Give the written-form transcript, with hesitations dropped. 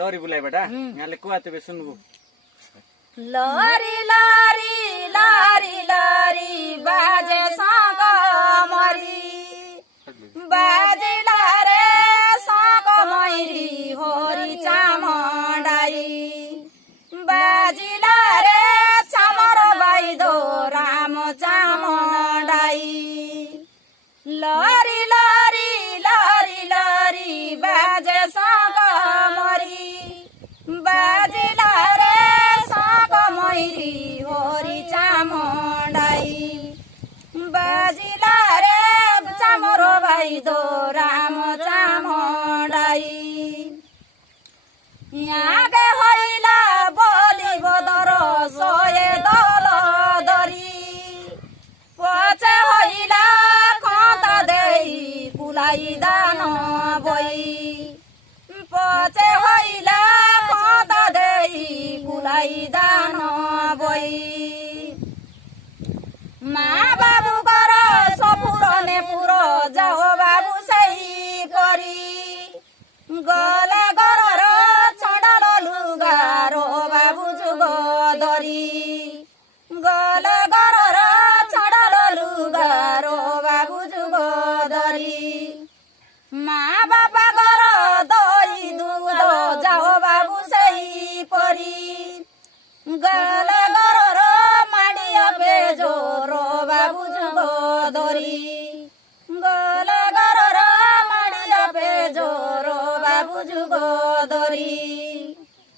लरी बुलाई बेटा यहाँले को आते सुन्नु लरी लरी लरी लरी बाजे सँग मरी बाजिला रे सँग मैरी होरी चामडाई बाजिला रे चामर बाइदो राम चामडाई लरी लरी लरी लरी बाजे सँग मरी बाजिला रे सँग मैरी होरी चामडाई बाजिला रे चामरो बाइदो राम चामडाई यागे होइला बोली बदर सोए दल दरी पचे होइला खता देई कुलाई दान बोई पचे होइला खता देई कुलाई दान बोई माँ बाबू कर सपुरने पुरो जाओ बाबू सही करी गले घर छडाल लुगारो बाबू जुग धरी गले घर छडाल लुगारो बाबू जुग धरी माँ बापा घर दही दूध जाओ बाबू सही परी